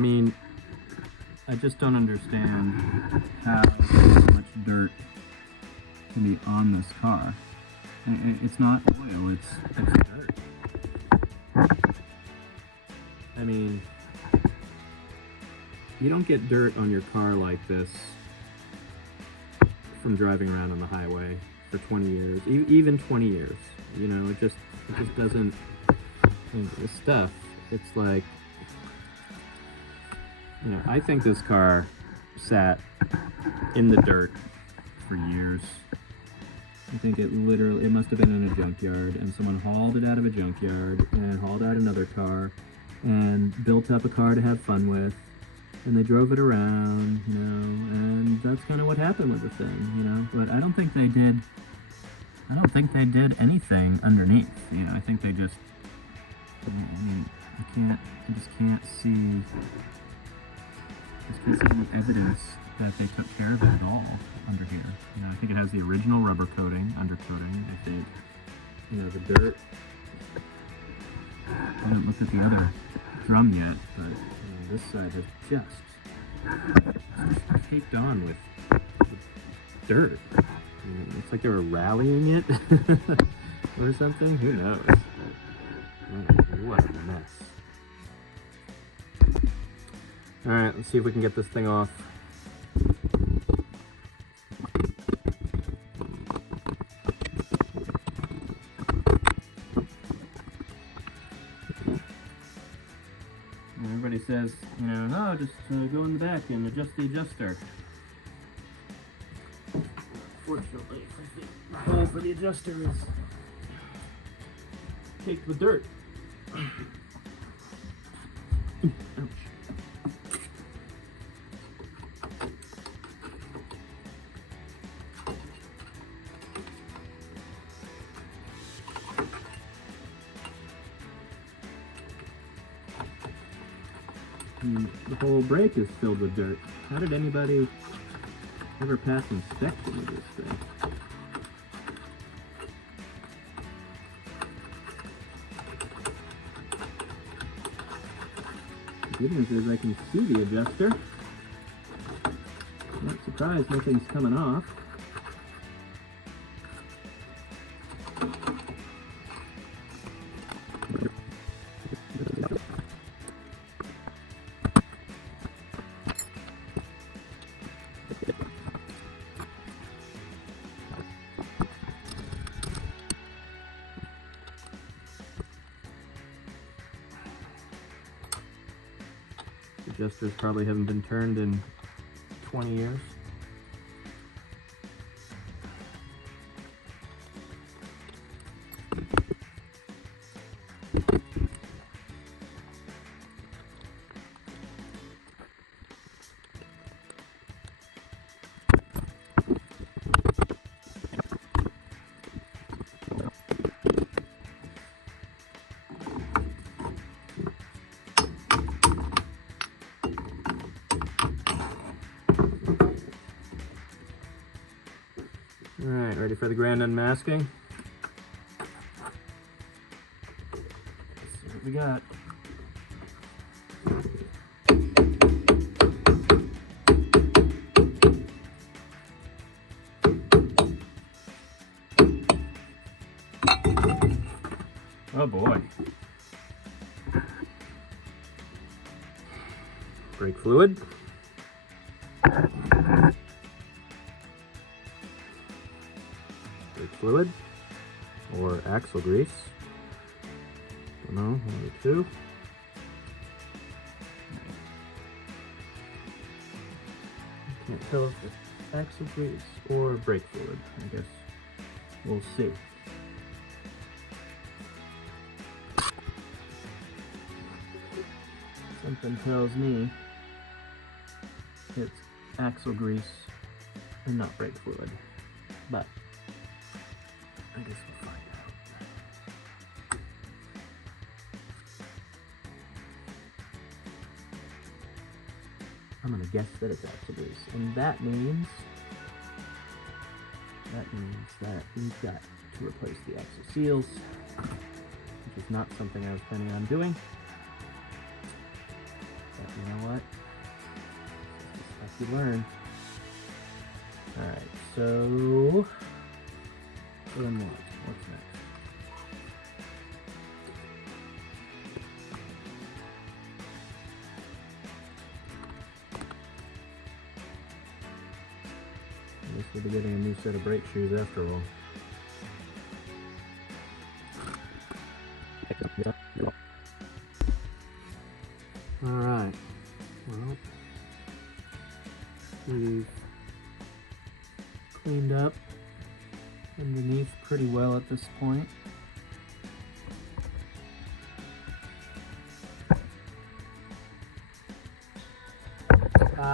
mean, I just don't understand how much dirt can be on this car. It's not oil, it's dirt. I mean, you don't get dirt on your car like this from driving around on the highway for 20 years, even 20 years. You know, it just doesn't, I mean, this stuff, it's like, you know, I think this car sat in the dirt for years. I think it must have been in a junkyard, and someone hauled it out of a junkyard and hauled out another car and built up a car to have fun with, and they drove it around, you know, and that's kind of what happened with the thing, you know. But I don't think they did anything underneath, you know. I think they just, I mean, I just can't see any evidence that they took care of it at all under here. You know, I think it has the original rubber coating, undercoating. I think, you know, the dirt. I haven't looked at the other drum yet, but you know, this side has just caked on with dirt. I mean, it's like they were rallying it or something. Who knows? What a mess. All right, let's see if we can get this thing off. Everybody says, you know, no, just go in the back and adjust the adjuster. Fortunately, the hole for the adjuster is caked with dirt. Ouch. The whole brake is filled with dirt. How did anybody ever pass inspection of this thing? The good news is I can see the adjuster. Not surprised nothing's coming off. Adjusters probably haven't been turned in 20 years. Alright, ready for the grand unmasking? Let's see what we got. Oh boy. Brake fluid. Fluid or axle grease. Don't know, one of the two. Can't tell if it's axle grease or brake fluid. I guess we'll see. Something tells me it's axle grease and not brake fluid, but I guess we'll find out. I'm gonna guess that it's axle grease, and that means that we've got to replace the axle seals, which is not something I was planning on doing. That you know what? This is the stuff you learn. Alright, so what's next? I guess we'll be getting a new set of brake shoes after all. Alright, well, we've cleaned up underneath pretty well at this point.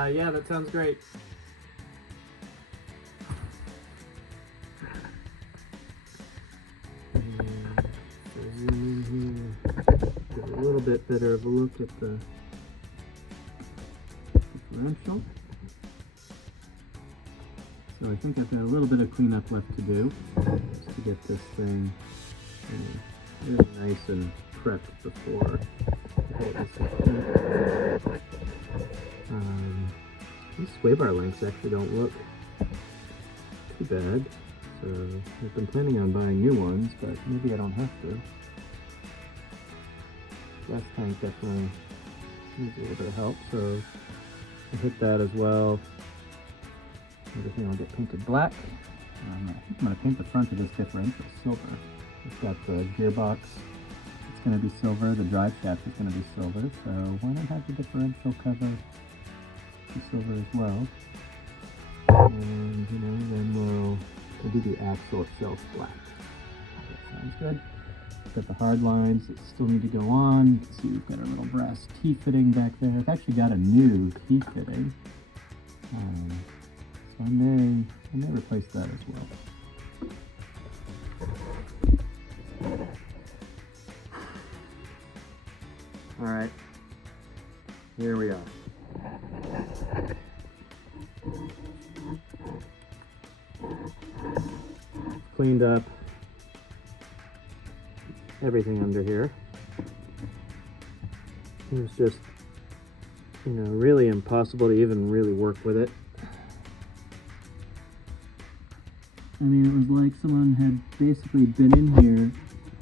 Yeah, that sounds great. And so zoom in here, get a little bit better of a look at the differential. So I think I've got a little bit of cleanup left to do just to get this thing really nice and prepped before I hit it with some heat. These sway bar lengths actually don't look too bad, so I've been planning on buying new ones, but maybe I don't have to. Gas tank definitely needs a little bit of help, so I'll hit that as well. Everything will get painted black. I think I'm going to paint the front of this differential silver. It's got the gearbox, it's going to be silver, the drive shaft is going to be silver, so why not have the differential cover be silver as well? And, you know, then we'll do the axle itself black. That sounds good. Got the hard lines that still need to go on. You can see we've got our little brass T-fitting back there. I've actually got a new T-fitting. So I may replace that as well. All right, here we are. Cleaned up everything under here. It was just, you know, really impossible to even really work with it. I mean, it was like someone had basically been in here,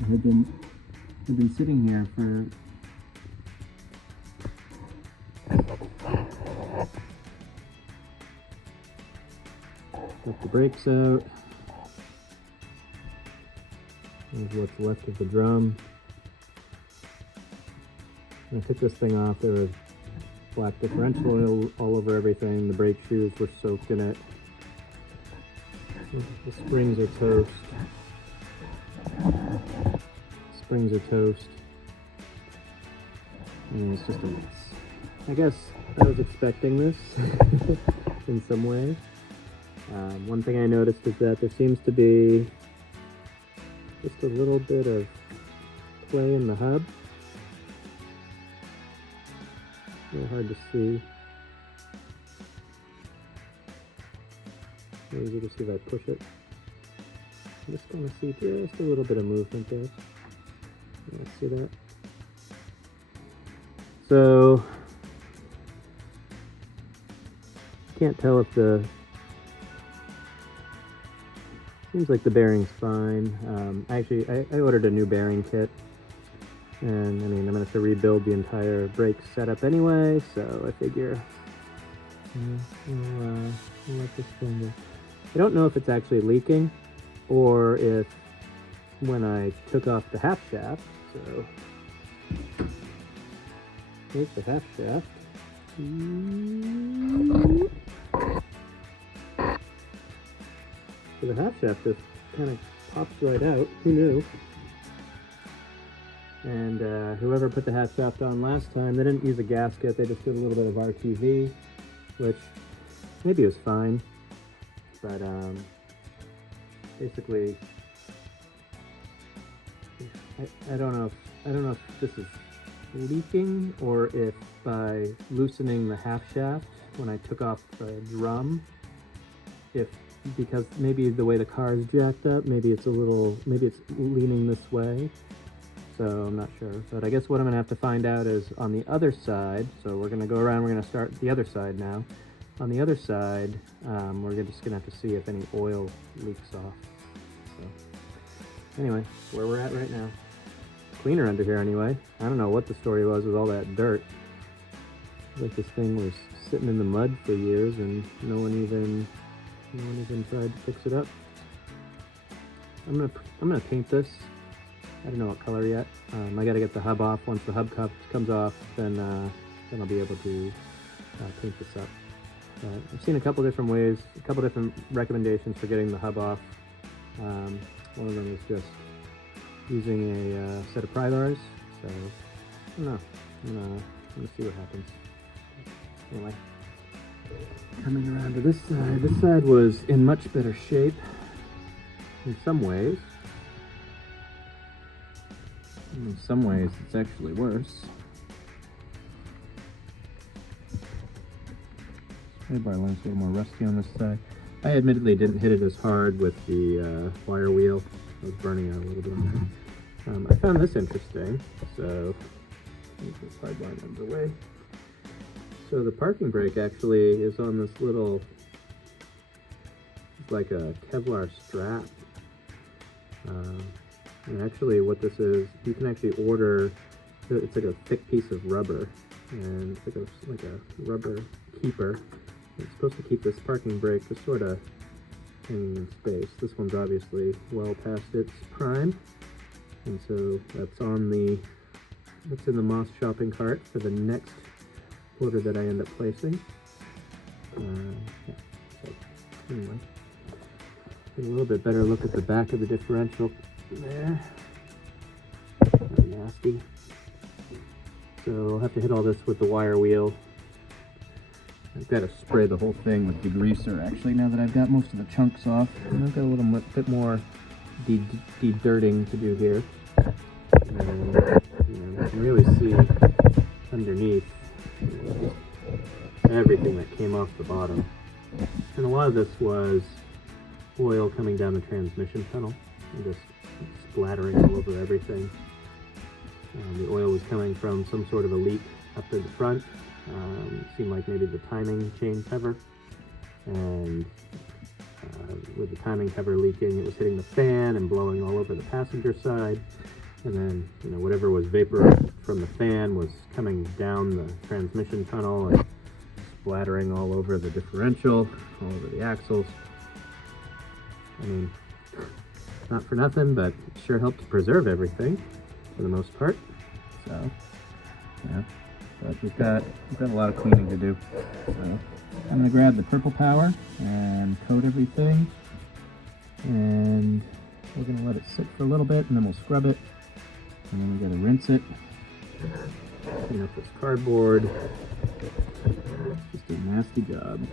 had been sitting here for took the brakes out. Here's what's left of the drum. When I took this thing off, there was black differential oil all over everything. The brake shoes were soaked in it. The springs are toast. Springs are toast. And it's just a mess. I guess I was expecting this in some way. One thing I noticed is that there seems to be just a little bit of play in the hub. A little hard to see. Easy to see if I push it. I'm just going to see just a little bit of movement there. Let's see that. So, can't tell if seems like the bearing's fine. Actually, I ordered a new bearing kit, and I mean, I'm going to have to rebuild the entire brake setup anyway, so I figure we'll let this thing go. I don't know if it's actually leaking, or if when I took off the half shaft, so here's the half shaft. So the half shaft just kind of pops right out. Who knew? And whoever put the half shaft on last time, they didn't use a gasket, they just did a little bit of RTV, which maybe was fine. But basically, I don't know if this is leaking, or if by loosening the half shaft when I took off the drum, because maybe the way the car is jacked up, maybe it's leaning this way. so I'm not sure. But I guess what I'm gonna have to find out is on the other side. So we're gonna go around. We're gonna start the other side now. On the other side, we're just gonna have to see if any oil leaks off. So anyway, where we're at right now. Cleaner under here anyway. I don't know what the story was with all that dirt. Like this thing was sitting in the mud for years and no one even tried to fix it up. I'm gonna paint this. I don't know what color yet. I gotta get the hub off. Once the hub comes off, then I'll be able to paint this up. I've seen a couple different ways, a couple different recommendations for getting the hub off. One of them is just using a set of pry bars. So I don't know. I'm gonna see what happens. Anyway, coming around to this side. This side was in much better shape in some ways. In some ways, it's actually worse. Spray bar line's a little more rusty on this side. I admittedly didn't hit it as hard with the wire wheel. I was burning out a little bit on that. I found this interesting, so move this hard line out of the way. So the parking brake actually is on this little, it's like a Kevlar strap. And actually what this is, you can actually order, it's like a thick piece of rubber, and it's like a rubber keeper. It's supposed to keep this parking brake just sort of hanging in space. This one's obviously well past its prime, and so that's in the Moss shopping cart for the next order that I end up placing. Yeah. So anyway, get a little bit better look at the back of the differential there. Kind of nasty. So I'll have to hit all this with the wire wheel. I've got to spray the whole thing with degreaser actually now that I've got most of the chunks off. And I've got a little bit more de-dirting to do here. And you can really see underneath everything that came off the bottom. And a lot of this was oil coming down the transmission tunnel and just splattering all over everything. The oil was coming from some sort of a leak up in the front. It seemed like maybe the timing chain cover, and with the timing cover leaking, it was hitting the fan and blowing all over the passenger side, and then whatever was vapor from the fan was coming down the transmission tunnel and splattering all over the differential, all over the axles. I mean, not for nothing, but it sure helped to preserve everything for the most part. So yeah. But we've got a lot of cleaning to do. So I'm gonna grab the purple power and coat everything, and we're gonna let it sit for a little bit, and then we'll scrub it, and then we're gonna rinse it, clean up this cardboard. Just a nasty job.